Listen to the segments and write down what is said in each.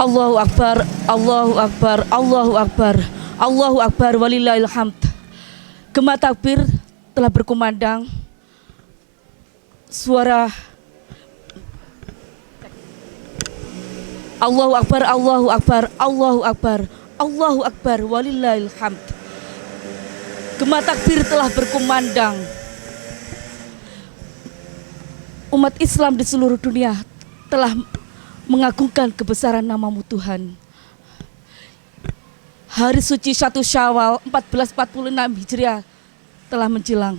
Allahu Akbar, Allahu Akbar, Allahu Akbar, Allahu Akbar, walillahil hamd. Gema takbir telah berkumandang. Suara Allahu Akbar, Allahu Akbar, Allahu Akbar, Allahu Akbar, walillahil hamd. Gema takbir telah berkumandang. Umat Islam di seluruh dunia telah mengagungkan kebesaran nama-Mu Tuhan. Hari suci 1 Syawal 1446 Hijriah telah menjelang.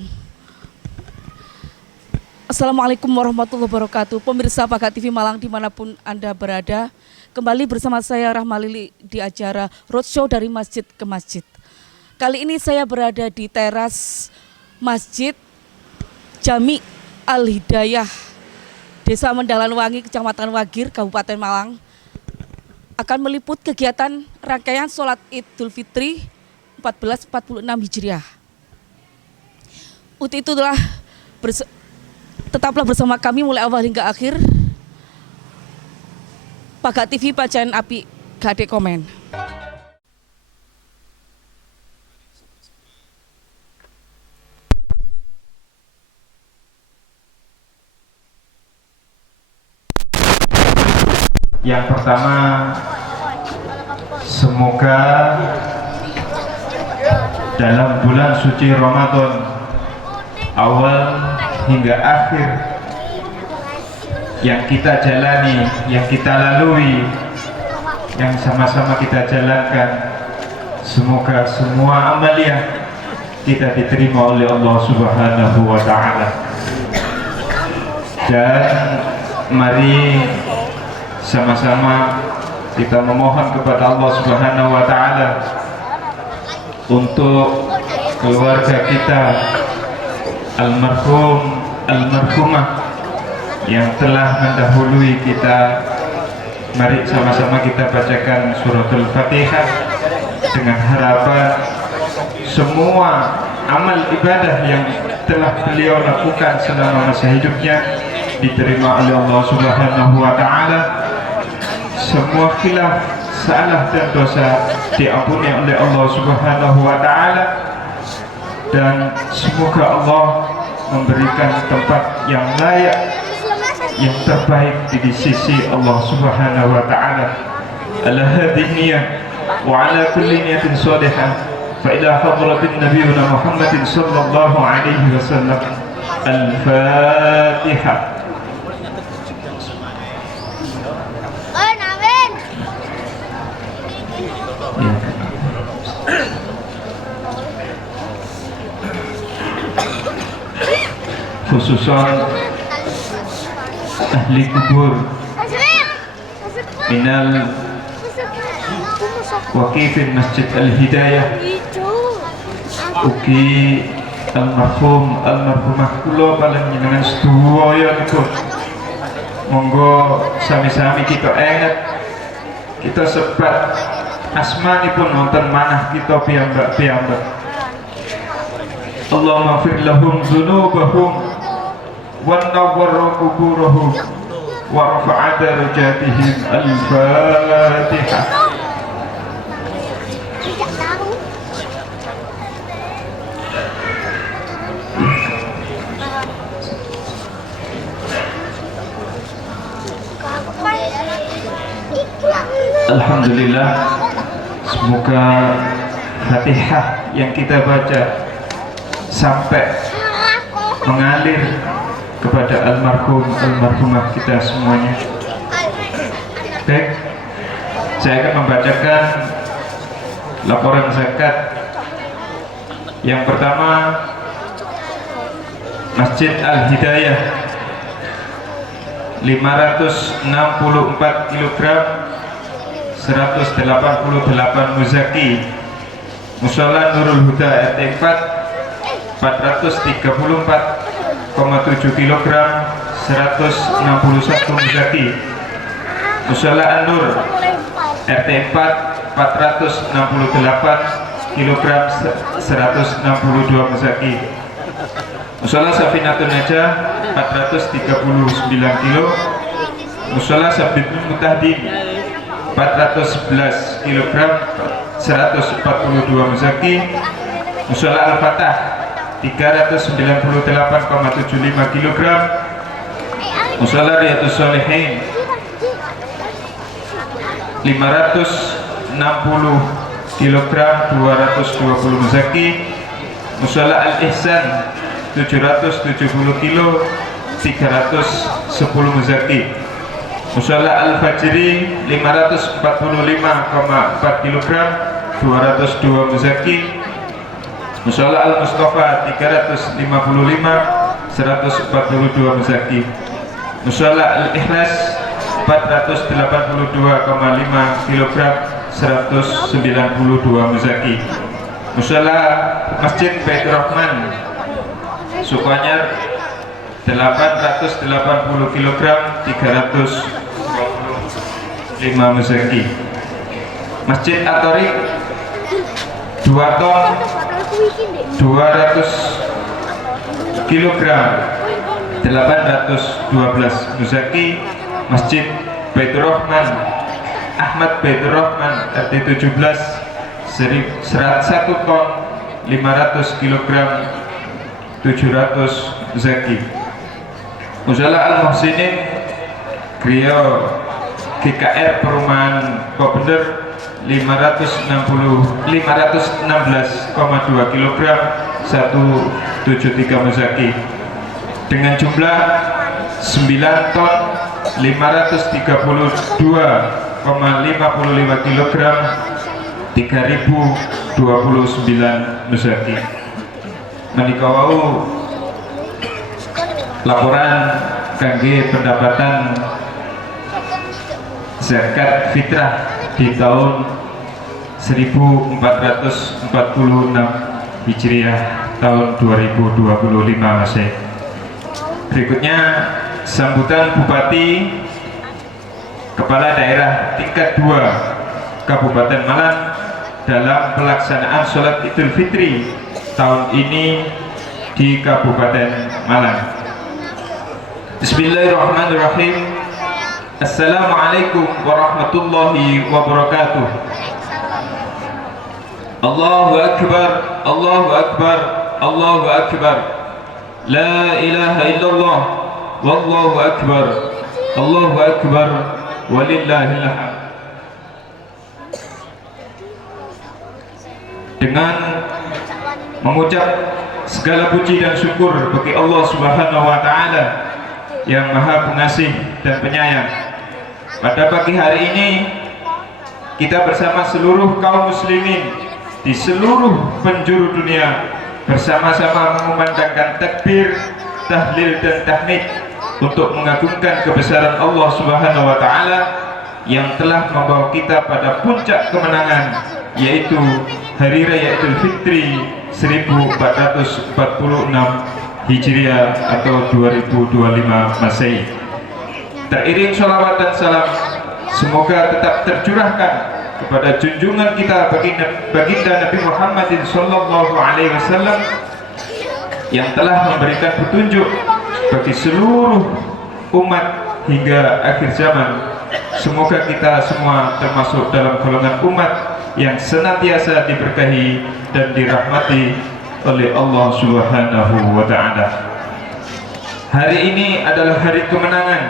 Assalamualaikum warahmatullahi wabarakatuh. Pemirsa Pagat TV Malang dimanapun Anda berada, kembali bersama saya Rahma Lili di acara Roadshow dari Masjid ke Masjid. Kali ini saya berada di teras Masjid Jami Al-Hidayah, Desa Mendalan Wangi, Kecamatan Wagir, Kabupaten Malang, akan meliput kegiatan rangkaian sholat Idul Fitri 1446 Hijriah. Untuk itu tetaplah bersama kami mulai awal hingga akhir. Pagat TV Pajan Api Gade Komen. Yang pertama, semoga dalam bulan suci Ramadan awal hingga akhir yang kita jalani, yang kita lalui, yang sama-sama kita jalankan, semoga semua amaliyah kita diterima oleh Allah Subhanahu wa Ta'ala. Dan mari sama-sama kita memohon kepada Allah Subhanahu wa Ta'ala untuk keluarga kita, almarhum, almarhumah yang telah mendahului kita. Mari sama-sama kita bacakan suratul Fatihah dengan harapan semua amal ibadah yang telah beliau lakukan selama masa hidupnya diterima oleh Allah Subhanahu wa Ta'ala. Semua khilaf, salah dan dosa diampuni oleh Allah Subhanahu wa Ta'ala, dan semoga Allah memberikan tempat yang layak, yang terbaik di sisi Allah Subhanahu wa Ta'ala. Ala hadhihi niyyah wa ala kulli niyatin salihah fa ila hadratin nabiyina Muhammadin sallallahu alaihi wasallam. Al-Fatihah. Khususan ahli kubur minal waqifin Masjid Al-Hidayah, ugi almarhum almarhumah kula paling jenengan sedaya niku, monggo sami-sami kita ingat, kita sebat asmanipun wonten manah kita piyambak-piyambak. Allahumma fir lahum dzunubahum wa nawwir quburahum wa rafa'a darajatihim. Al-Fatihah. Alhamdulillah, semoga Fatihah yang kita baca sampai mengalir kepada almarhum almarhumah kita semuanya. Baik, saya akan membacakan laporan zakat. Yang pertama, Masjid Al-Hidayah 564 kg 188 muzaki. Mushola Nurul Huda RT 4 434,7 kg 161 muzaki. Mushola An-Nur RT 4 468 kg 162 muzaki. Mushola Safinatun Najah 439 kg. Mushola Sabdul Mutahdin 411 kg 142 muzaki. Musola Al-Fatah 398,75 kg. Musola Riyadus Shalihin 560 kg 220 muzaki. Musola Al-Ihsan 770 kg 310 muzaki. Musola Al-Fajri 545,4 kg 202 muzaki. Musola Al-Mustafa 355 142 muzaki. Musola Al-Ikhlas 482,5 kg 192 muzaki. Musola Masjid Baitur Rahman Sukanyar 880 kg 305 muzaki. Masjid At-Thariq 2 ton 200 kg 812 muzaki. Masjid Baitur Rahman Ahmad Baitur Rahman RT 17 1 ton 500 kg 700 muzaki. Musola Al-Muhsinin Griyo GKR Perumahan Kopender 516,2 kg 173 muzaki dengan jumlah 9 ton 532,55 kg 3029 muzaki. Menika wau laporan kangge pendapatan zakat fitrah di tahun 1446 Hijriah tahun 2025 Masehi. Berikutnya sambutan Bupati Kepala Daerah tingkat 2 Kabupaten Malang dalam pelaksanaan sholat Idul Fitri tahun ini di Kabupaten Malang. Bismillahirrahmanirrahim. Assalamualaikum warahmatullahi wabarakatuh. Allahu Akbar, Allahu Akbar, Allahu Akbar. La ilaha illallah, wallahu akbar, Allahu akbar, walillahil hamd. Dengan mengucap segala puji dan syukur bagi Allah Subhanahu wa taala yang Maha Pengasih dan Penyayang. Pada pagi hari ini kita bersama seluruh kaum muslimin di seluruh penjuru dunia bersama-sama mengumandangkan takbir, tahlil dan tahmid untuk mengagungkan kebesaran Allah Subhanahu wa taala yang telah membawa kita pada puncak kemenangan, yaitu Hari Raya Idul Fitri 1446 Hijriah atau 2025 Masehi. Teriring sholawat dan salam semoga tetap tercurahkan kepada junjungan kita baginda Nabi Muhammad sallallahu alaihi wasallam yang telah memberikan petunjuk bagi seluruh umat hingga akhir zaman. Semoga kita semua termasuk dalam golongan umat yang senantiasa diberkahi dan dirahmati oleh Allah Subhanahu wa taala. Hari ini adalah hari kemenangan,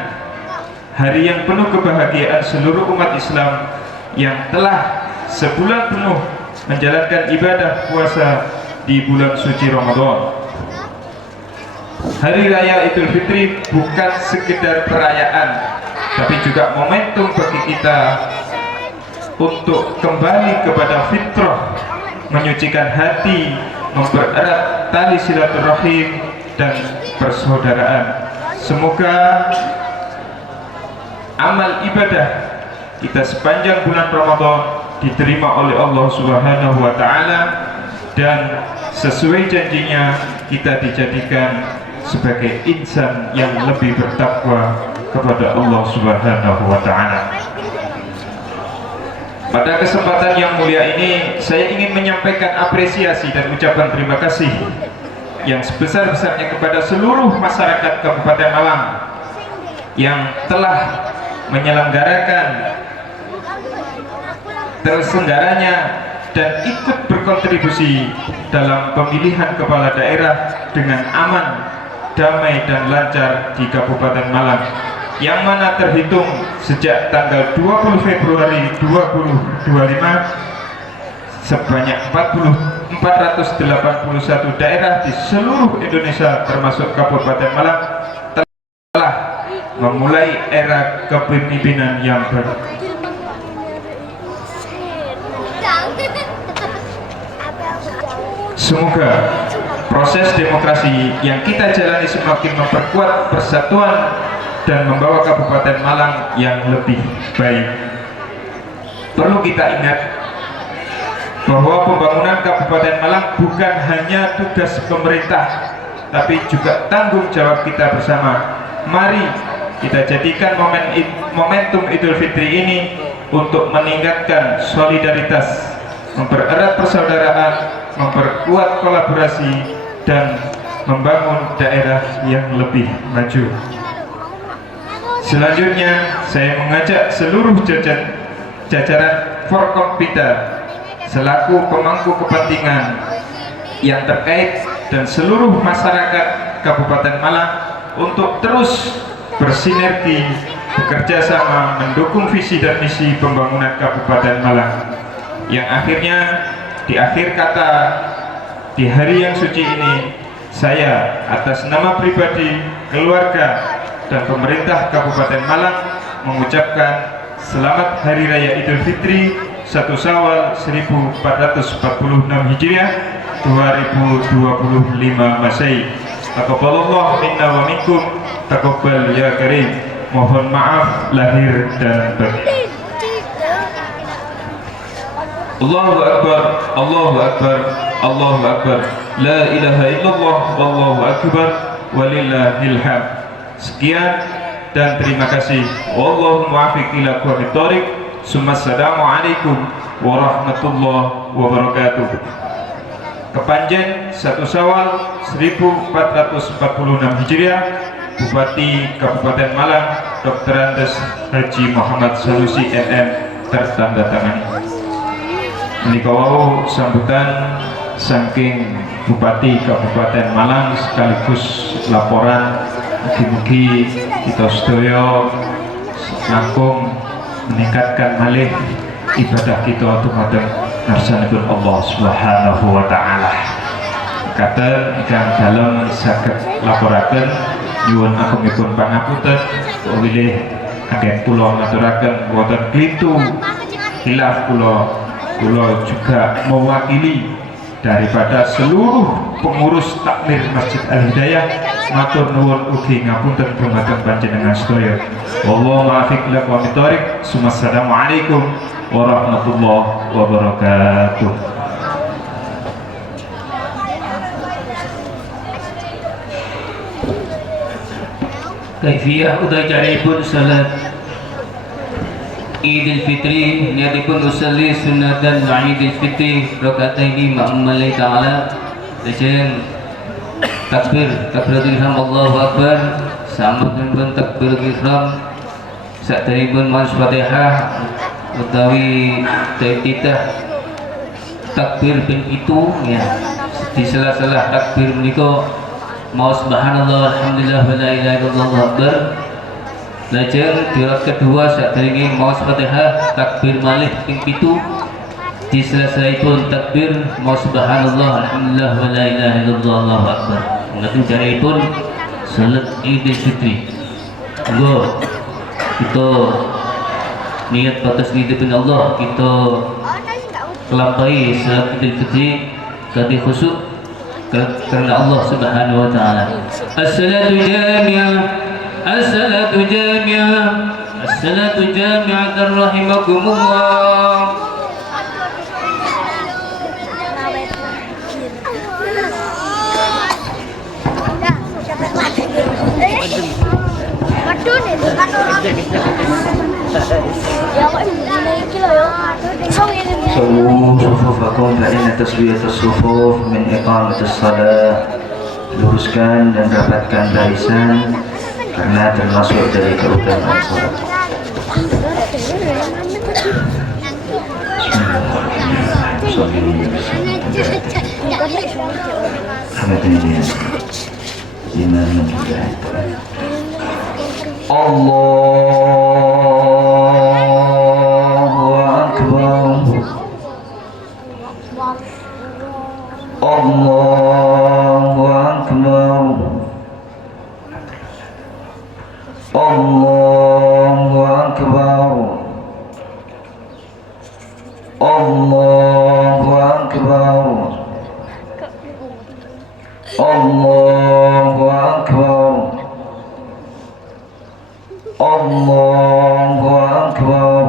hari yang penuh kebahagiaan seluruh umat Islam yang telah sebulan penuh menjalankan ibadah puasa di bulan suci Ramadan. Hari Raya Idul Fitri bukan sekedar perayaan, tapi juga momentum bagi kita untuk kembali kepada fitrah, menyucikan hati, mempererat tali silaturahim dan persaudaraan. Semoga amal ibadah kita sepanjang bulan Ramadan diterima oleh Allah Subhanahu wa taala dan sesuai janjinya kita dijadikan sebagai insan yang lebih bertakwa kepada Allah Subhanahu wa taala. Pada kesempatan yang mulia ini saya ingin menyampaikan apresiasi dan ucapan terima kasih yang sebesar-besarnya kepada seluruh masyarakat Kabupaten Malang yang telah menyelenggarakan terselenggaranya dan ikut berkontribusi dalam pemilihan kepala daerah dengan aman, damai dan lancar di Kabupaten Malang, yang mana terhitung sejak tanggal 20 Februari 2025 sebanyak 481 daerah di seluruh Indonesia termasuk Kabupaten Malang telah memulai era kepemimpinan yang baru. Semoga proses demokrasi yang kita jalani semakin memperkuat persatuan dan membawa Kabupaten Malang yang lebih baik. Perlu kita ingat bahwa pembangunan Kabupaten Malang bukan hanya tugas pemerintah, tapi juga tanggung jawab kita bersama. Mari kita jadikan momentum Idul Fitri ini untuk meningkatkan solidaritas, mempererat persaudaraan, memperkuat kolaborasi, dan membangun daerah yang lebih maju. Selanjutnya, saya mengajak seluruh jajaran Forkompinda selaku pemangku kepentingan yang terkait dan seluruh masyarakat Kabupaten Malang untuk terus bersinergi, bekerja sama mendukung visi dan misi pembangunan Kabupaten Malang, yang akhirnya di akhir kata di hari yang suci ini, saya atas nama pribadi, keluarga, dan pemerintah Kabupaten Malang mengucapkan Selamat Hari Raya Idul Fitri 1 Syawal 1446 Hijriah 2025 Masehi. Taqabbalallah minna wa minkum, taqabbal ya karim. Mohon maaf lahir dan batin. Allahu Akbar, Allahu Akbar, Allahu Akbar. La ilaha illallah, wallahu akbar, walillahil hamd. Sekian dan terima kasih. Wallahu muwaffiq ila aqwamit thoriq. Assalamualaikum warahmatullahi wabarakatuh. Kepanjen 1 Syawal 1446 Hijriah, Bupati Kabupaten Malang Dr. Andes Haji Muhammad Sanusi MM tertandatangani. Menika wau sambutan saking Bupati Kabupaten Malang sekaligus laporan. Mugi-mugi kita sedaya langkung meningkatkan malih ibadah kita dumateng ngarsanipun Allah Subhanahu wa taala. Katen ingkang dalem saged laporaken nyuwun agungipun pangapunten wilih ageng kula ngaturaken wonten klitu khilaf kula juga mewakili daripada seluruh pengurus takmir Masjid Al-Hidayah matur nuwun ugi ngapunten dumateng panjenengan sedaya. Wallahu muwaffiq ila aqwamit thoriq. Assalamualaikum warahmatullahi wabarakatuh. Kaifiyah utai caripun salat Idul Fitri niatipun usalli sunatan Idul Fitri rakaataini ma'ammalai ta'ala. Lajeng takbir takbiratul ihram Allahu Akbar sampun takbiratul ihram saderengipun maos Fatihah utawi taititah takbir ping 7 ya. Di sela-sela takbir menika maos subhanallah alhamdulillah wa la ilaha illallah akbar. Lajeng di rakaat kedua saderenge maos Fatihah takbir malih ping 7. Di sela-selaipun takbir maos subhanallah alhamdulillah wa la ilaha illallah Allahu akbar. Ngaten caripun salat Idul Fitri. Monggo kita niat batas nidipun Allah, kita kelampaui salat Idul Fitri kanthi khusyuk karena Allah Subhanahu wa taala. As-salatu jami'ah, as-salatu jami'ah, as-salatu jami'ah rahimakumullah. صووا صفوفكم فإن تسوية الصفوف من إقامة الصلاة. Luruskan dan rapatkan barisan karena termasuk dari keutamaan salat. صل وسلم أبدا لما من الله أكبر الله أكبر الله أكبر الله أكبر الله أكبر الله أكبر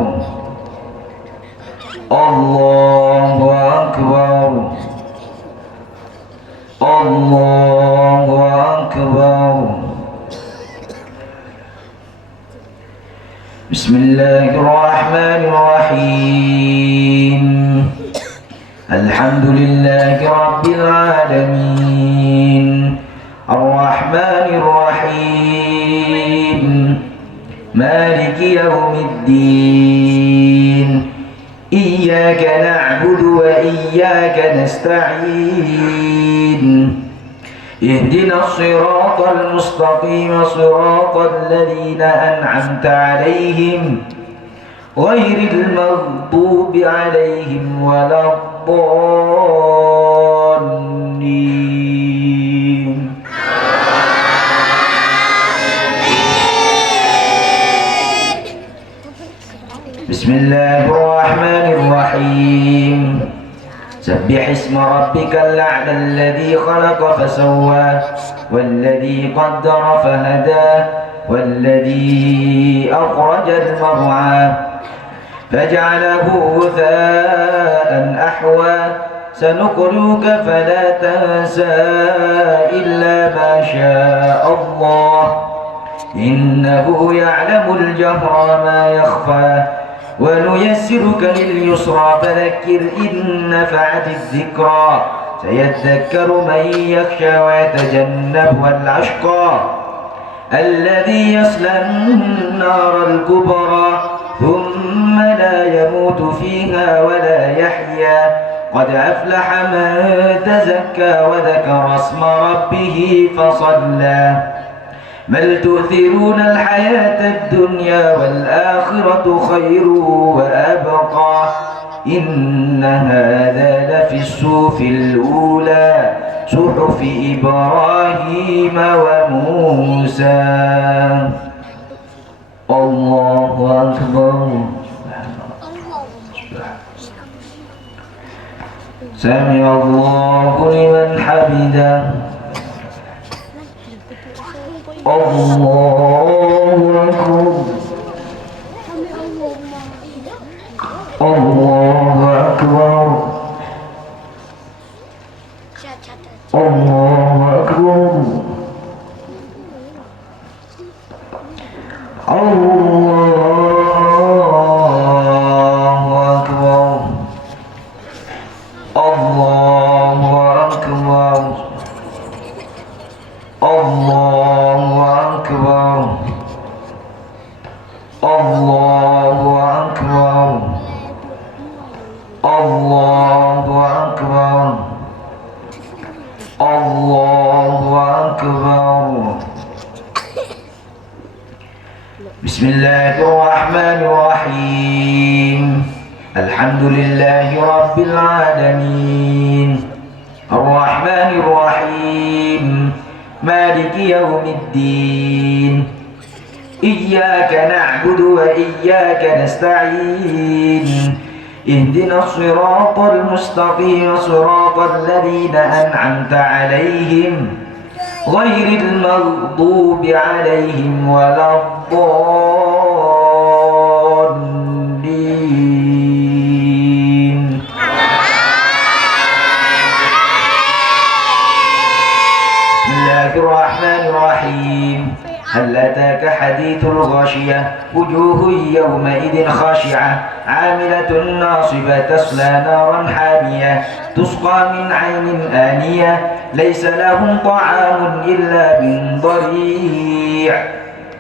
الله أكبر الله أكبر بسم الله الرحمن الرحيم الحمد لله رب العالمين الرحمن الرحيم مالك يوم الدين إياك نعبد وإياك نستعين اهدنا الصراط المستقيم صراط الذين أنعمت عليهم غير المغضوب عليهم ولا الضالين بسم الله الرحمن الرحيم سبح اسم ربك الأعلى الذي خلق فسوى والذي قدر فهدى والذي أخرج المرعى فجعله غثاء أحوى سنقرئك فلا تنسى إلا ما شاء الله إنه يعلم الجهر ما يخفى ونيسرك لليسرى فذكر إن نفعت الذكرى سيذكر من يخشى ويتجنبها الأشقى الذي يصلى النار الكبرى ثم لا يموت فيها ولا يحيا قد أفلح من تزكى وذكر اسم ربه فصلى بل تؤثرون الحياة الدنيا والآخرة خير وأبقى إن هذا لفي الصحف الأولى صحف إبراهيم وموسى الله أكبر سمع الله لمن حمده الله أكبر الله أكبر الله أكبر الله أكبر الله أكبر الله أكبر الله أكبر الله أكبر الله أكبر بسم الله الرحمن الرحيم الحمد لله رب العالمين الرحمن الرحيم مالك يوم الدين إياك نعبد وإياك نستعين اهدنا الصراط المستقيم صراط الذين أنعمت عليهم غير المغضوب عليهم ولا الضالين بسم الله الرحمن الرحيم هل أتاك حديث الغاشية وجوه يومئذ خاشعة عاملة ناصبة تصلى نارا حامية تسقى من عين آنية ليس لهم طعام إلا من ضريع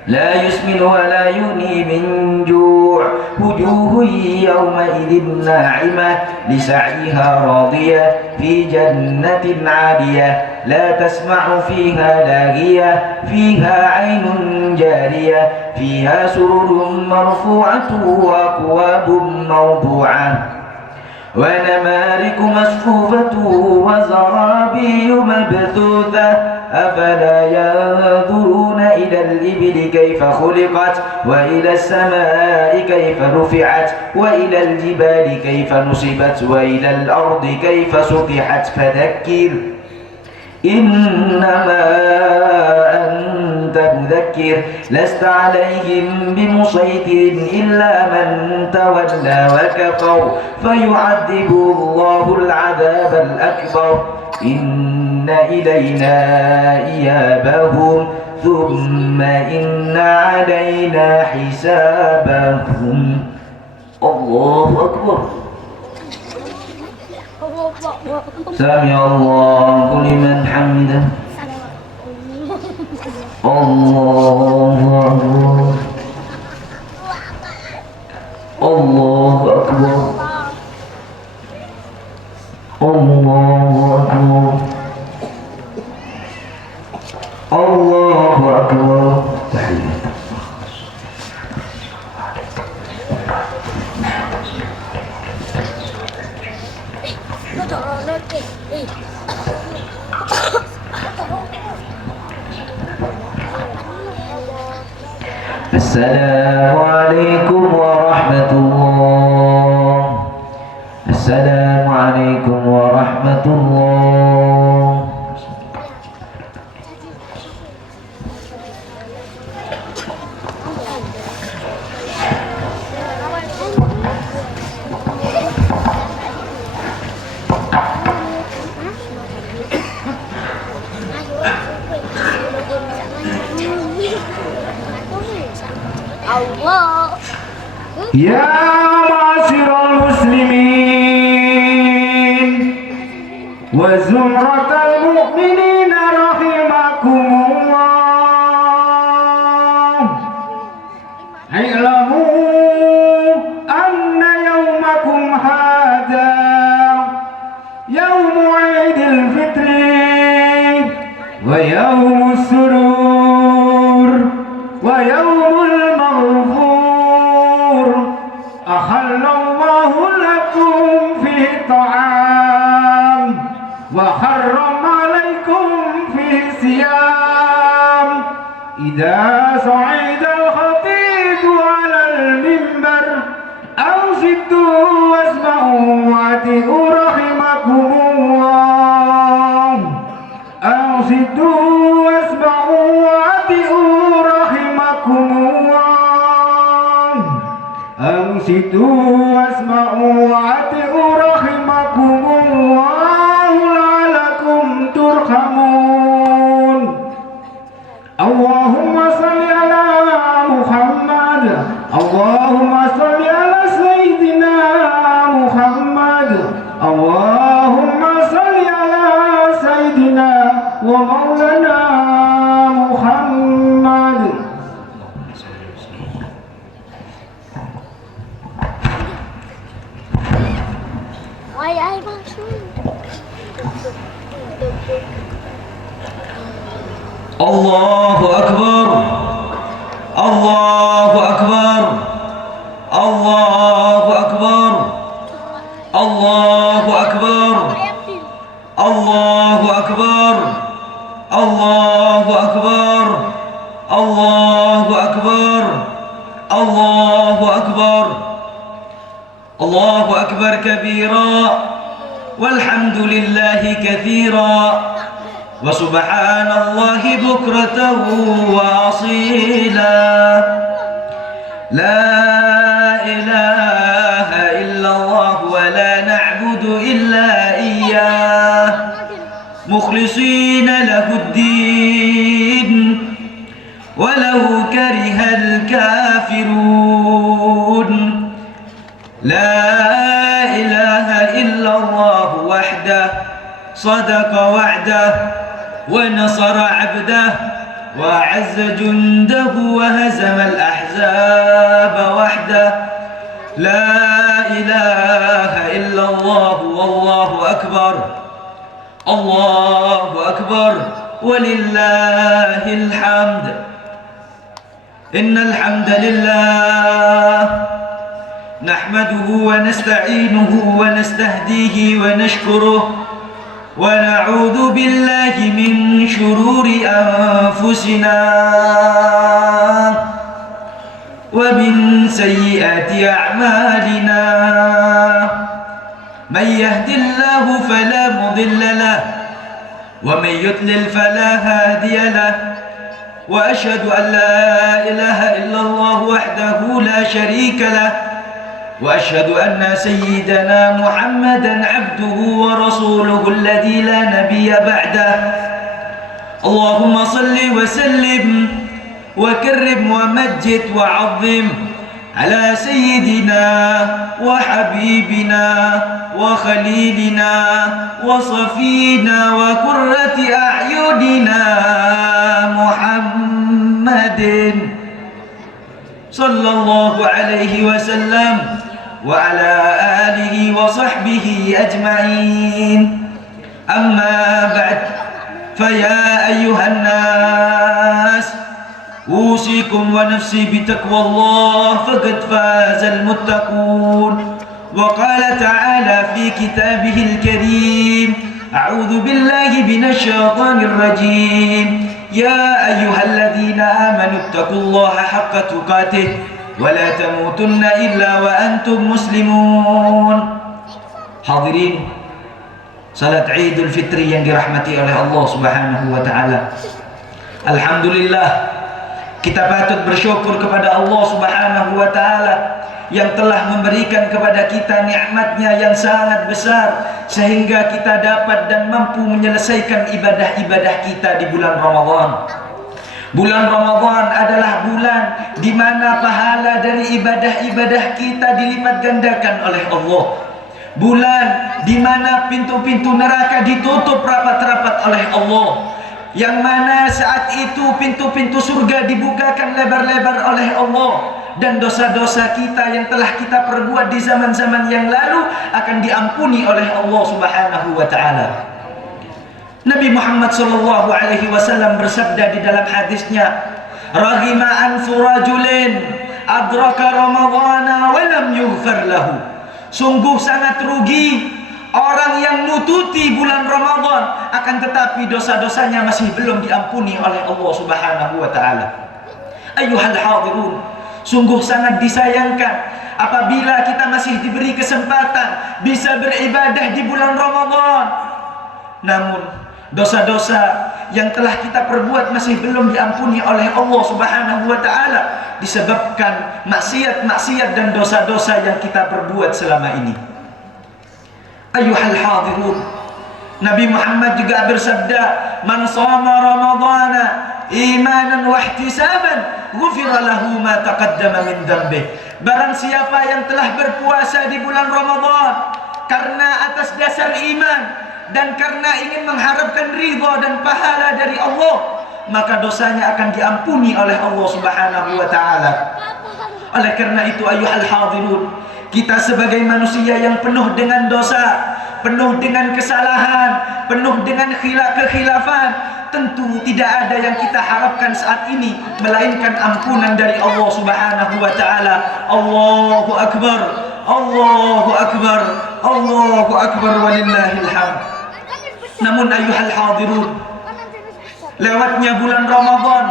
لا يسمن ولا يغني من جوع وجوه وجوه يومئذ ناعمة لسعيها راضية في جنة عالية لا تسمع فيها لاغية فيها عين جارية فيها سرر مرفوعة وأكواب موضوعة ونمارق مصفوفة وزرابي مبثوثة أفلا ينظرون إلى الإبل كيف خلقت وإلى السماء كيف رفعت وإلى الجبال كيف نصبت وإلى الأرض كيف سطحت فذكر إنما أنت مذكر لست عليهم بمسيطر إلا من تولى وكفر فيعذبه الله العذاب الأكبر إن إلينا إيابهم ثم إن علينا حسابهم. الله أكبر. سمع الله لمن حمده. الله أكبر. الله أكبر. الله أكبر. الله أكبر. السلام عليكم ورحمة الله. السلام عليكم ورحمة الله. Allah. يا معاشر المسلمين وزمرة المؤمنين رحمكم الله اعلموا أن يومكم هذا يوم عيد الفطر ويوم السرور ويوم المغفور أحل الله لكم فيه الطعام وحرم عليكم فيه الصيام إذا صعد الخطيب على المنبر أنصتوا واسمعوا وأطيعوا رحمكم الله. أنصتوا واسمعوا وأطيعوا رحمكم الله. أنصتوا واسمعوا وأطيعوا رحمكم الله لعلكم ترحمون. اللهم صل على محمد. اللهم صل على سيدنا محمد. اللهم صل على سيدنا ومولانا محمد. Ay masuk. الله أكبر. الله أكبر. الله أكبر. الله أكبر. الله أكبر. الله أكبر. الله أكبر. الله أكبر. الله أكبر كبيرا والحمد لله كثيرا وسبحان الله بكرة وأصيلا. لا إله إلا الله ولا نعبد إلا إياه مخلصين له الدين ولو كره الكافرون. لا إله إلا الله وحده صدق وعده ونصر عبده وأعز جنده وهزم الأحزاب وحده. لا إله إلا الله والله أكبر الله أكبر ولله الحمد إن الحمد لله نحمده ونستعينه ونستهديه ونشكره ونعوذ بالله من شرور أنفسنا ومن سيئات أعمالنا من يهد الله فلا مضل له ومن يضلل فلا هادي له وأشهد أن لا إله إلا الله وحده لا شريك له وأشهد أن سيدنا محمدا عبده ورسوله الذي لا نبي بعده اللهم صل وسلم وكرم ومجد وعظم على سيدنا وحبيبنا وخليلنا وصفينا وقرة أعيننا محمد صلى الله عليه وسلم وعلى آله وصحبه أجمعين أما بعد فيا أيها الناس أوصيكم ونفسي بتقوى الله فقد فاز المتقون وقال تعالى في كتابه الكريم أعوذ بالله من الشيطان الرجيم يا أيها الذين آمنوا اتقوا الله حق تقاته ولا تموتن إلا وأنتم مسلمون. Hadirin salat Idul Fitri yang dirahmati oleh Allah Subhanahu wa taala. Alhamdulillah, kita patut bersyukur kepada Allah Subhanahu wa taala yang telah memberikan kepada kita nikmatnya yang sangat besar sehingga kita dapat dan mampu menyelesaikan ibadah-ibadah kita di bulan Ramadan. Bulan Ramadan adalah bulan di mana pahala dari ibadah-ibadah kita dilipat gandakan oleh Allah. Bulan di mana pintu-pintu neraka ditutup rapat-rapat oleh Allah. Yang mana saat itu pintu-pintu surga dibukakan lebar-lebar oleh Allah. Dan dosa-dosa kita yang telah kita perbuat di zaman-zaman yang lalu akan diampuni oleh Allah Subhanahu wa taala. Nabi Muhammad sallallahu alaihi wasallam bersabda di dalam hadisnya, "Raghima anfu rajulin adraka ramadhana wa lam yughfar lahu." Sungguh sangat rugi orang yang nututi bulan Ramadan akan tetapi dosa-dosanya masih belum diampuni oleh Allah Subhanahu wa taala. Ayyuhal hadirun, sungguh sangat disayangkan apabila kita masih diberi kesempatan bisa beribadah di bulan Ramadan, namun dosa-dosa yang telah kita perbuat masih belum diampuni oleh Allah Subhanahu wa taala disebabkan maksiat-maksiat dan dosa-dosa yang kita perbuat selama ini. Ayyuhal hadirun, Nabi Muhammad juga bersabda, "Man shama ramadhana imanan wa ihtisaban, ghufira lahu ma taqaddama min dhanbihi." Barang siapa yang telah berpuasa di bulan Ramadan karena atas dasar iman dan karena ingin mengharapkan ridha dan pahala dari Allah, maka dosanya akan diampuni oleh Allah Subhanahu wa taala. Oleh karena itu ayyuhal hadirun, kita sebagai manusia yang penuh dengan dosa, penuh dengan kesalahan, penuh dengan kekhilafan, tentu tidak ada yang kita harapkan saat ini melainkan ampunan dari Allah Subhanahu wa taala. Allahu akbar, Allahu akbar, Allahu akbar walillahil hamd. Namun ayyuhal hadirun, lewatnya bulan Ramadan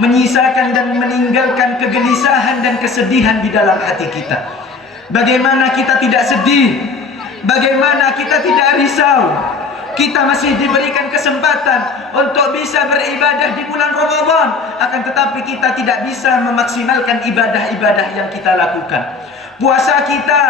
menyisakan dan meninggalkan kegelisahan dan kesedihan di dalam hati kita. Bagaimana kita tidak sedih? Bagaimana kita tidak risau? Kita masih diberikan kesempatan untuk bisa beribadah di bulan Ramadan, akan tetapi kita tidak bisa memaksimalkan ibadah-ibadah yang kita lakukan. Puasa kita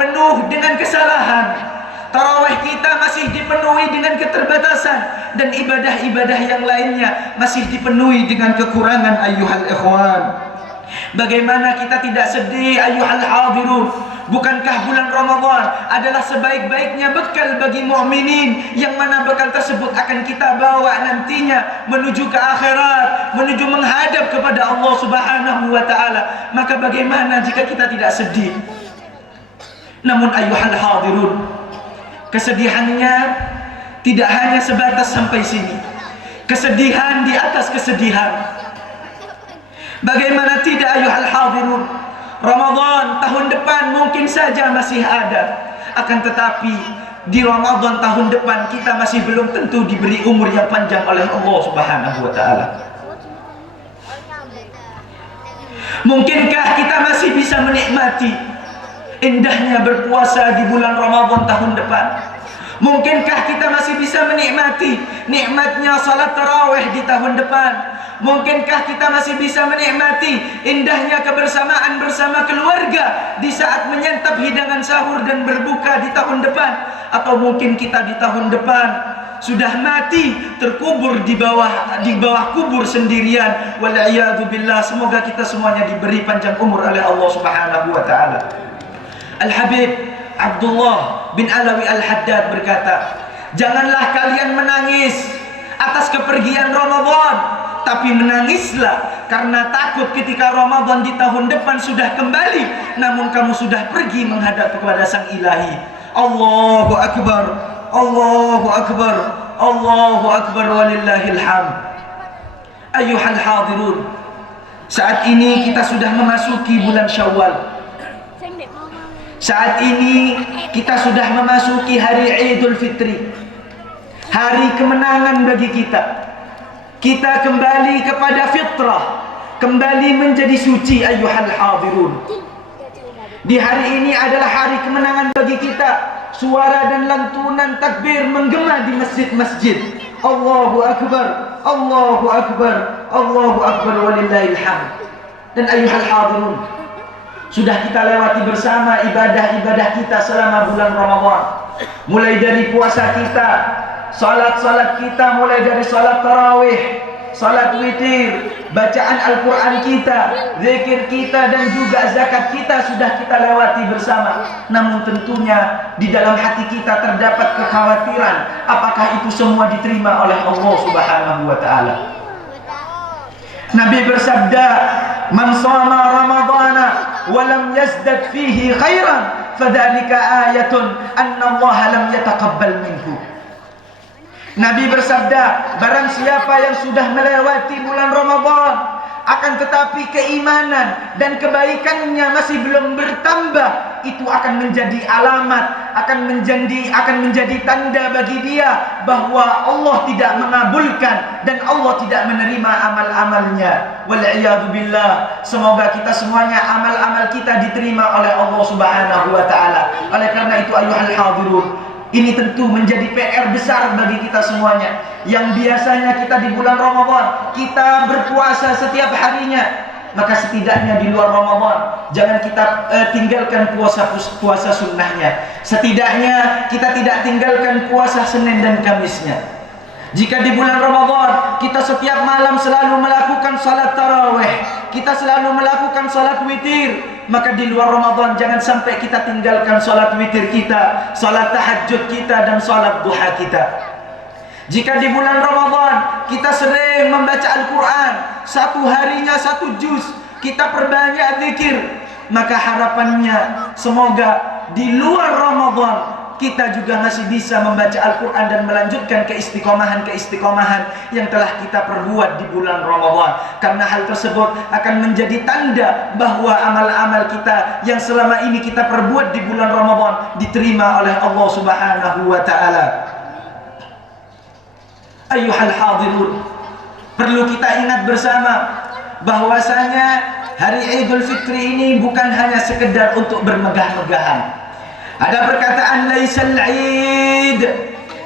penuh dengan kesalahan. Tarawih kita masih dipenuhi dengan keterbatasan, dan ibadah-ibadah yang lainnya masih dipenuhi dengan kekurangan ayyuhal ikhwan. Bagaimana kita tidak sedih ayyuhal hadirun? Bukankah bulan Ramadan adalah sebaik-baiknya bekal bagi mukminin, yang mana bekal tersebut akan kita bawa nantinya menuju ke akhirat, menuju menghadap kepada Allah Subhanahu wa taala. Maka bagaimana jika kita tidak sedih? Namun ayyuhal hadirun, kesedihannya tidak hanya sebatas sampai sini. Kesedihan di atas kesedihan. Bagaimana tidak ayyuhal hadirun, Ramadan tahun depan mungkin saja masih ada, akan tetapi di Ramadan tahun depan kita masih belum tentu diberi umur yang panjang oleh Allah Subhanahu wa taala. Mungkinkah kita masih bisa menikmati indahnya berpuasa di bulan Ramadan tahun depan? Mungkinkah kita masih bisa menikmati nikmatnya salat tarawih di tahun depan? Mungkinkah kita masih bisa menikmati indahnya kebersamaan bersama keluarga di saat menyantap hidangan sahur dan berbuka di tahun depan? Atau mungkin kita di tahun depan sudah mati, terkubur di bawah kubur sendirian. Wal'iyadzubillah. Semoga kita semuanya diberi panjang umur oleh Allah Subhanahu wa taala. Al-Habib Abdullah bin Alawi Al-Haddad berkata, janganlah kalian menangis atas kepergian Ramadan, tapi menangislah karena takut ketika Ramadan di tahun depan sudah kembali, namun kamu sudah pergi menghadap kepada Sang Ilahi. Allahu Akbar, Allahu Akbar, Allahu Akbar, walillahil hamd. Ayyuhal hadirun, saat ini kita sudah memasuki bulan Syawal. Saat ini kita sudah memasuki hari Idul Fitri, hari kemenangan bagi kita. Kita kembali kepada fitrah, kembali menjadi suci ayyuhal hadirun. Di hari ini adalah hari kemenangan bagi kita. Suara dan lantunan takbir menggema di masjid-masjid. Allahu Akbar, Allahu Akbar, Allahu Akbar, walillahil hamd. Dan ayyuhal hadirun, sudah kita lewati bersama ibadah-ibadah kita selama bulan Ramadan. Mulai dari puasa kita, salat-salat kita, mulai dari salat tarawih, salat witir, bacaan Al-Quran kita, zikir kita, dan juga zakat kita sudah kita lewati bersama. Namun tentunya di dalam hati kita terdapat kekhawatiran, apakah itu semua diterima oleh Allah Subhanahu wa taala. Nabi bersabda, "Man shama Ramadhana wa lam yazdad fihi khairan, fadzalika ayatun anna Allah lam yataqabbal minhu." Nabi bersabda, barang siapa yang sudah melewati bulan Ramadan, akan tetapi keimanan dan kebaikannya masih belum bertambah, itu akan menjadi alamat, akan menjadi tanda bagi dia bahwa Allah tidak mengabulkan dan Allah tidak menerima amal-amalnya. Wal'iyadzubillah. Semoga kita semuanya amal-amal kita diterima oleh Allah Subhanahu wa taala. Oleh karena itu ayyuhal hadirun, ini tentu menjadi PR besar bagi kita semuanya. Yang biasanya kita di bulan Ramadan kita berpuasa setiap harinya, maka setidaknya di luar Ramadan jangan kita tinggalkan puasa sunnahnya. Setidaknya kita tidak tinggalkan puasa Senin dan Kamisnya. Jika di bulan Ramadan kita setiap malam selalu melakukan salat tarawih, kita selalu melakukan salat witir, maka di luar Ramadan jangan sampai kita tinggalkan salat witir kita, salat tahajud kita, dan salat duha kita. Jika di bulan Ramadan kita sering membaca Al-Quran, satu harinya satu juz, kita perbanyak zikir, maka harapannya semoga di luar Ramadan kita juga masih bisa membaca Al-Quran dan melanjutkan keistiqomahan yang telah kita perbuat di bulan Ramadan. Karena hal tersebut akan menjadi tanda bahwa amal-amal kita yang selama ini kita perbuat di bulan Ramadan diterima oleh Allah Subhanahu wa ta'ala. Ayyuhal hadirun, perlu kita ingat bersama bahwasanya hari Idul Fitri ini bukan hanya sekedar untuk bermegah-megahan. Ada perkataan, laisal 'id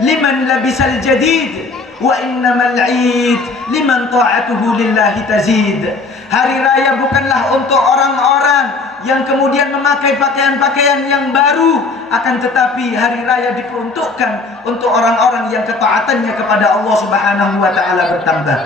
liman labisal jadid wa innamal 'id liman ta'atuhu lillahi tazid. Hari raya bukanlah untuk orang-orang yang kemudian memakai pakaian-pakaian yang baru, akan tetapi hari raya diperuntukkan untuk orang-orang yang ketaatannya kepada Allah Subhanahu wa taala bertambah.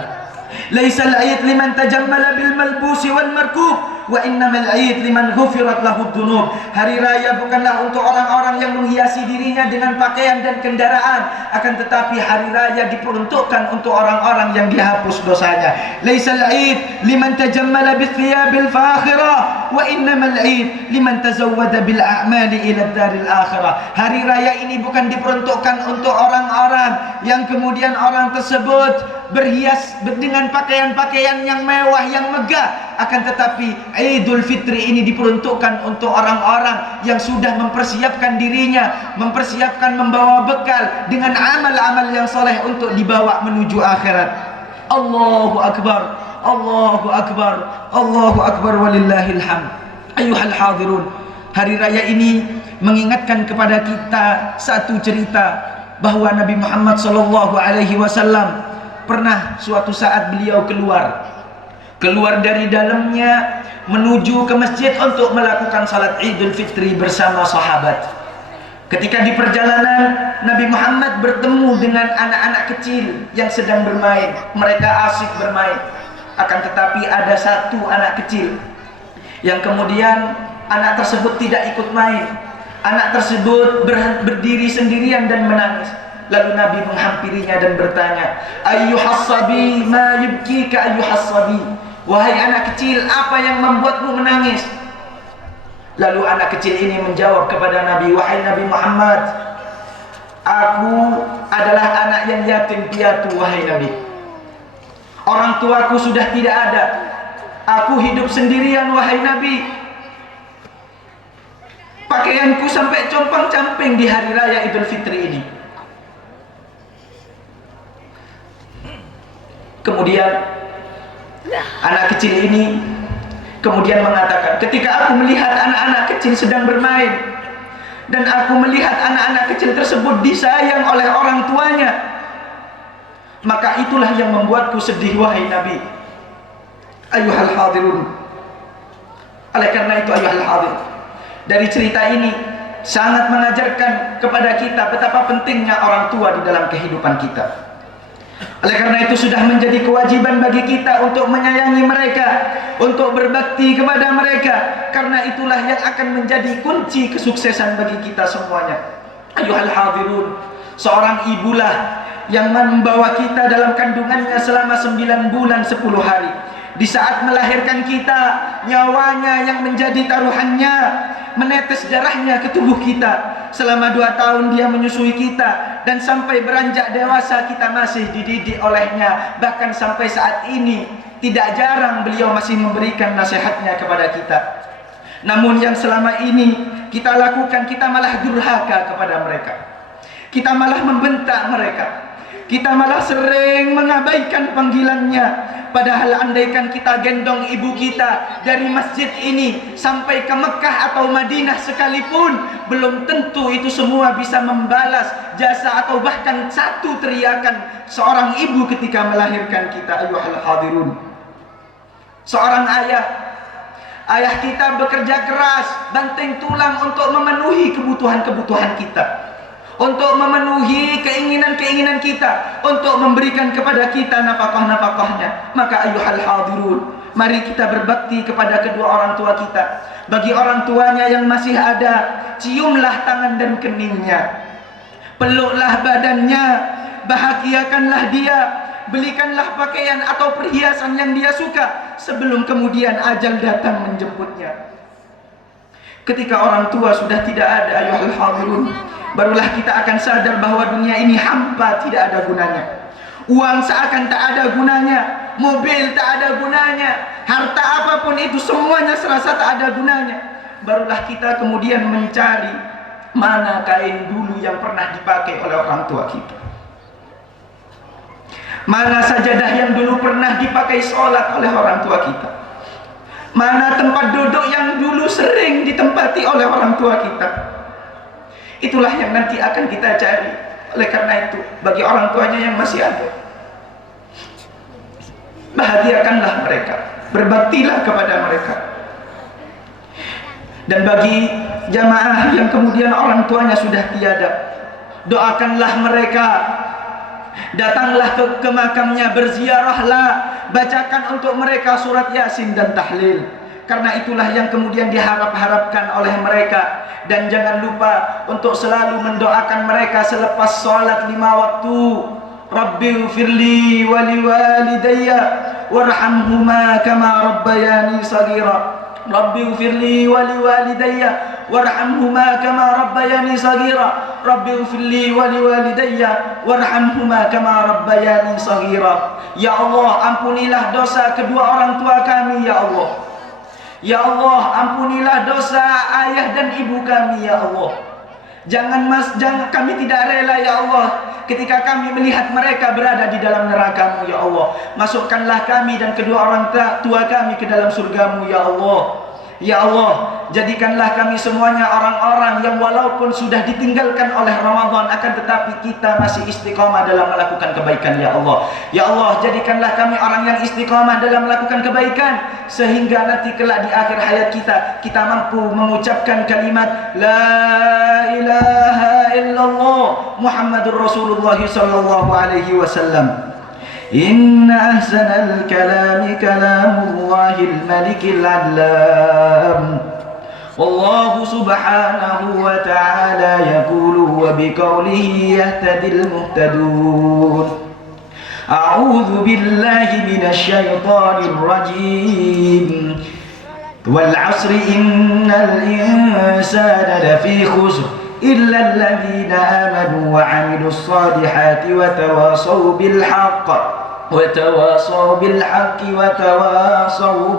Laisal 'id liman tajammala bil malbusi wal markub wa innamal 'id liman ghufirat lahu dzunub. Hari raya bukanlah untuk orang-orang yang menghiasi dirinya dengan pakaian dan kendaraan, akan tetapi hari raya diperuntukkan untuk orang-orang yang dihapus dosanya. Laisal 'id liman tajammala bithiyabil fakhirah wa innamal 'id liman tazawwada bil a'mali ila daril akhirah. Hari raya ini bukan diperuntukkan untuk orang-orang yang kemudian orang tersebut berhias dengan pakaian-pakaian yang mewah, yang megah, akan tetapi Idul Fitri ini diperuntukkan untuk orang-orang yang sudah mempersiapkan dirinya, mempersiapkan membawa bekal dengan amal-amal yang soleh untuk dibawa menuju akhirat. Allahu Akbar, Allahu Akbar, Allahu Akbar walillahil hamd. Ayuhal hadirun, hari raya ini mengingatkan kepada kita satu cerita, bahwa Nabi Muhammad SAW pernah suatu saat beliau keluar dari dalamnya menuju ke masjid untuk melakukan salat Idul Fitri bersama sahabat. Ketika di perjalanan, Nabi Muhammad bertemu dengan anak-anak kecil yang sedang bermain. Mereka asik bermain, akan tetapi ada satu anak kecil yang kemudian anak tersebut tidak ikut main. Anak tersebut berdiri sendirian dan menangis. Lalu Nabi menghampirinya dan bertanya, ayyuhas sabi ma yubkika ayyuhas sabi. Wahai anak kecil, apa yang membuatmu menangis? Lalu anak kecil ini menjawab kepada Nabi, wahai Nabi Muhammad, aku adalah anak yang yatim piatu, wahai Nabi. Orang tuaku sudah tidak ada. Aku hidup sendirian, wahai Nabi. Pakaianku sampai compang-camping di hari raya Idul Fitri ini. Kemudian anak kecil ini kemudian mengatakan, ketika aku melihat anak-anak kecil sedang bermain, dan aku melihat anak-anak kecil tersebut disayang oleh orang tuanya, maka itulah yang membuatku sedih, wahai Nabi. Ayuhal hadirun, oleh karena itu ayuhal hadir, dari cerita ini sangat mengajarkan kepada kita betapa pentingnya orang tua di dalam kehidupan kita. Oleh karena itu sudah menjadi kewajiban bagi kita untuk menyayangi mereka, untuk berbakti kepada mereka, karena itulah yang akan menjadi kunci kesuksesan bagi kita semuanya. Ayuhal hadirun, seorang ibulah yang membawa kita dalam kandungannya selama 9 bulan 10 hari. Di saat melahirkan kita, nyawanya yang menjadi taruhannya, menetes darahnya ke tubuh kita. Selama 2 tahun dia menyusui kita, dan sampai beranjak dewasa kita masih dididik olehnya. Bahkan sampai saat ini tidak jarang beliau masih memberikan nasihatnya kepada kita. Namun yang selama ini kita lakukan, kita malah durhaka kepada mereka. Kita malah membentak mereka. Kita malah sering mengabaikan panggilannya. Padahal andaikan kita gendong ibu kita dari masjid ini sampai ke Mekah atau Madinah sekalipun, belum tentu itu semua bisa membalas jasa atau bahkan satu teriakan seorang ibu ketika melahirkan kita. Ayuhal hadirun, seorang ayah kita bekerja keras, banting tulang untuk memenuhi kebutuhan-kebutuhan kita, untuk memenuhi keinginan-keinginan kita, untuk memberikan kepada kita nafkah-nafkahnya. Maka ayuhal hadirun, mari kita berbakti kepada kedua orang tua kita. Bagi orang tuanya yang masih ada, ciumlah tangan dan keningnya, peluklah badannya, bahagiakanlah dia, belikanlah pakaian atau perhiasan yang dia suka sebelum kemudian ajal datang menjemputnya. Ketika orang tua sudah tidak ada, ayuhal hadirun, barulah kita akan sadar bahwa dunia ini hampa, tidak ada gunanya. Uang seakan tak ada gunanya, mobil tak ada gunanya, harta apapun itu semuanya serasa tak ada gunanya. Barulah kita kemudian mencari mana kain dulu yang pernah dipakai oleh orang tua kita, mana sajadah yang dulu pernah dipakai sholat oleh orang tua kita, mana tempat duduk yang dulu sering ditempati oleh orang tua kita. Itulah yang nanti akan kita cari. Oleh karena itu, bagi orang tuanya yang masih ada, bahagiakanlah mereka, berbaktilah kepada mereka. Dan bagi jamaah yang kemudian orang tuanya sudah tiada, doakanlah mereka, datanglah ke makamnya, berziarahlah, bacakan untuk mereka surat Yasin dan tahlil. karena itulah yang kemudian diharap-harapkan oleh mereka. Dan jangan lupa untuk selalu mendoakan mereka selepas sholat 5 waktu. Rabbighfirli wa liwalidayya warhamhuma kama rabbayani shaghira. Rabbighfirli wa liwalidayya warhamhuma kama rabbayani shaghira. Rabbighfirli wa liwalidayya warhamhuma kama rabbayani shaghira. Ya Allah, ampunilah dosa kedua orang tua kami ya Allah. Ya Allah, ampunilah dosa ayah dan ibu kami ya Allah. Jangan kami tidak rela ya Allah ketika kami melihat mereka berada di dalam neraka-Mu ya Allah. Masukkanlah kami dan kedua orang tua kami ke dalam surga-Mu ya Allah. Ya Allah, jadikanlah kami semuanya orang-orang yang walaupun sudah ditinggalkan oleh Ramadan, akan tetapi kita masih istiqamah dalam melakukan kebaikan ya Allah. Ya Allah, jadikanlah kami orang yang istiqamah dalam melakukan kebaikan, sehingga nanti kelak di akhir hayat kita mampu mengucapkan kalimat La ilaha illallah Muhammadur Rasulullah sallallahu alaihi wasallam. إن أحسن الكلام كلام الله الملك العلام والله سبحانه وتعالى يقول وبقوله يهتدي المهتدون أعوذ بالله من الشيطان الرجيم والعصر إن الإنسان لفي خسر إلا الذين آمنوا وعملوا الصالحات وتواصوا بالحق وتواصوا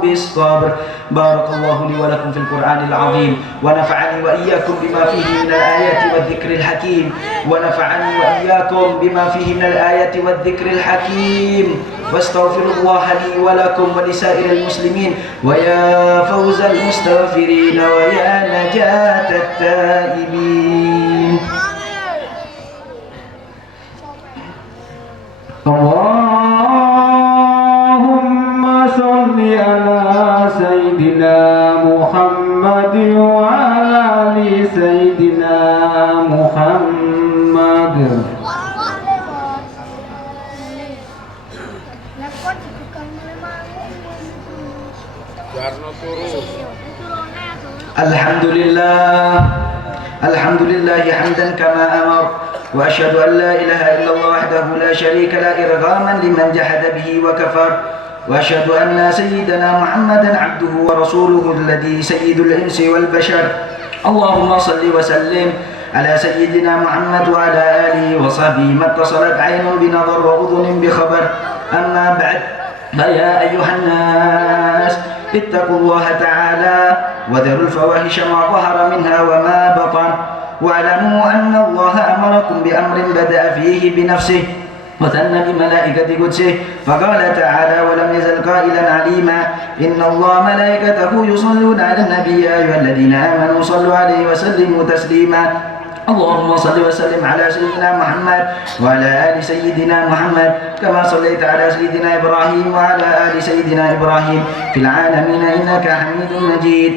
بالصبر. بارك الله لي ولكم في القرآن العظيم ونفعني وإياكم بما فيه من الآيات والذكر الحكيم ونفعني وإياكم بما فيه من الآيات والذكر الحكيم واستغفر الله لي ولكم ولسائر المسلمين ويا فوز المستغفرين ويا نجاة التائبين. اللهم صل على سيدنا محمد وعلى آل سيدنا محمد. الحمد لله حمدا كما أمر وأشهد أن لا إله إلا الله وحده لا شريك له إرغاما لمن جحد به وكفر وأشهد أن سيدنا محمدا عبده ورسوله الذي سيد الإنس والبشر. اللهم صل وسلم على سيدنا محمد وعلى آله وصحبه ما اتصلت عين بنظر وأذن بخبر. أما بعد فيا أيها الناس اتقوا الله تعالى وذروا الفواحش ما ظهر منها وما بطن واعلموا أن الله أمركم بأمر بدأ فيه بنفسه وثنى بملائكة قدسه فقال تعالى ولم يزل قائلا عليما إن الله ملائكته يصلون على النبي يا أيها الذين آمنوا صلوا عليه وسلموا تسليما. اللهم صل وسلم على سيدنا محمد وعلى آل سيدنا محمد كما صليت على سيدنا إبراهيم وعلى آل سيدنا إبراهيم في العالمين إنك حميد مجيد.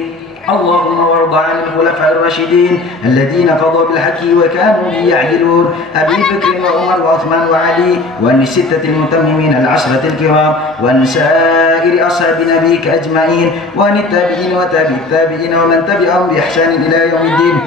اللهم وارض عن الخلفاء الراشدين الذين قضوا بالحق وكانوا به يعدلون أبي بكر وعمر وعثمان وعلي وعن الستة المتممين العشرة الكرام وعن سائر أصحاب نبيك أجمعين وعن التابعين وتابع التابعين ومن تبعهم بإحسان إلى يوم الدين.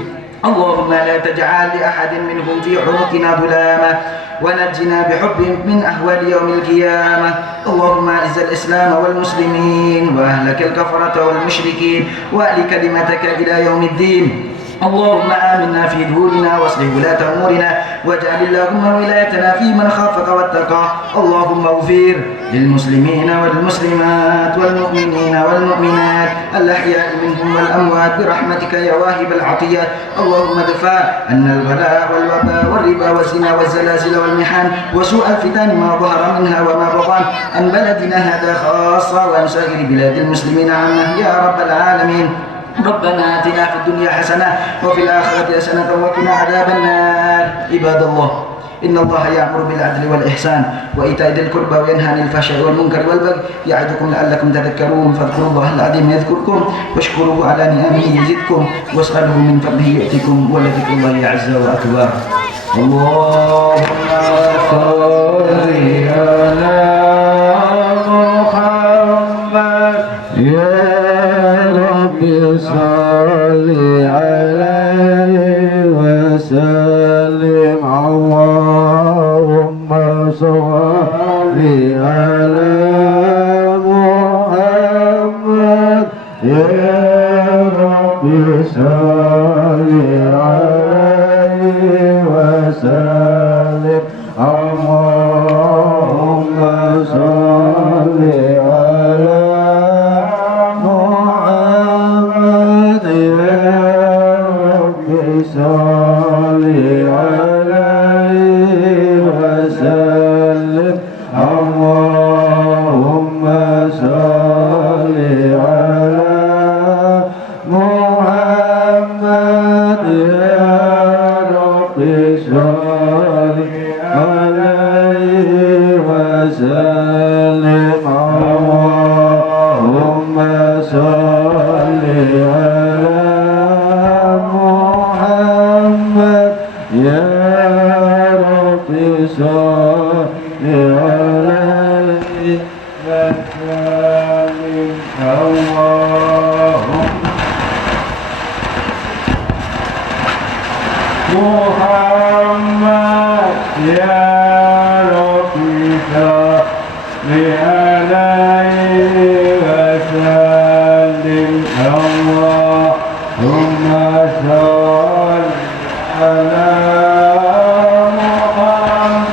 اللهم لا تجعل لأحد منهم في عنقنا ظلامة ونجنا بحبهم من أهوال يوم القيامة. اللهم أعز الإسلام والمسلمين وأهلك الكفرة والمشركين وأهل كلمتك إلى يوم الدين. اللهم آمنا في دورنا واصلح ولاة أمورنا واجعل اللهم ولايتنا في من خافك واتقى. اللهم اغفر للمسلمين والمسلمات والمؤمنين والمؤمنات الأحياء منهم والأموات برحمتك يا واهب العطيات. اللهم ادفع عنا البلاء والوباء والربا والزنا والزلازل والمحن وسوء الفتن ما ظهر منها وما بطن عن بلدنا هذا خاصة وعن سائر بلاد المسلمين عامة يا رب العالمين. ربنا آتنا في الدنيا حسنة وفي الآخرة حسنة وقنا عذاب النار. عباد الله إن الله يأمر بالعدل والإحسان وإيتاء ذي القربى وينهى عن الفحشاء والمنكر والبغي يعظكم لعلكم تذكرون. فاذكروا الله العظيم يذكركم واشكروه على نعمه يزدكم واسألوه من فضله يؤتكم ولذكر الله عز وأكبر. اللهم صل على محمد يا عليه وسلم اللهم صل على محمد يا رب صل عليه وسلم اللهم صل على محمد يا رب صل عليه وسلم اللهم صل على محمد يا رب صل عليه وسلم اللهم محمد يا رب صل عليه وسلم اللهم صل على محمد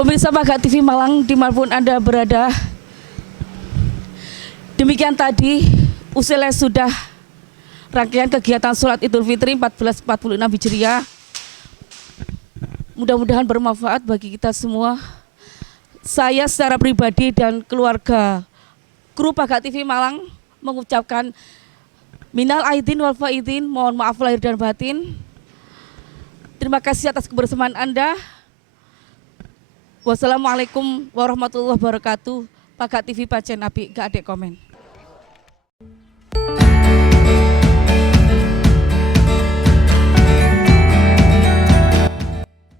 Pemirsa Pagat TV Malang dimanapun Anda berada, demikian tadi usai sudah rangkaian kegiatan sholat Idul Fitri 1446 Hijriah. Mudah-mudahan bermanfaat bagi kita semua. Saya secara pribadi dan keluarga kru Pagat TV Malang mengucapkan minal aidin wal faidin, mohon maaf lahir dan batin. Terima kasih atas kebersamaan Anda. Wassalamualaikum warahmatullahi wabarakatuh. Pagat TV Pacen Nabi, gak ada komen.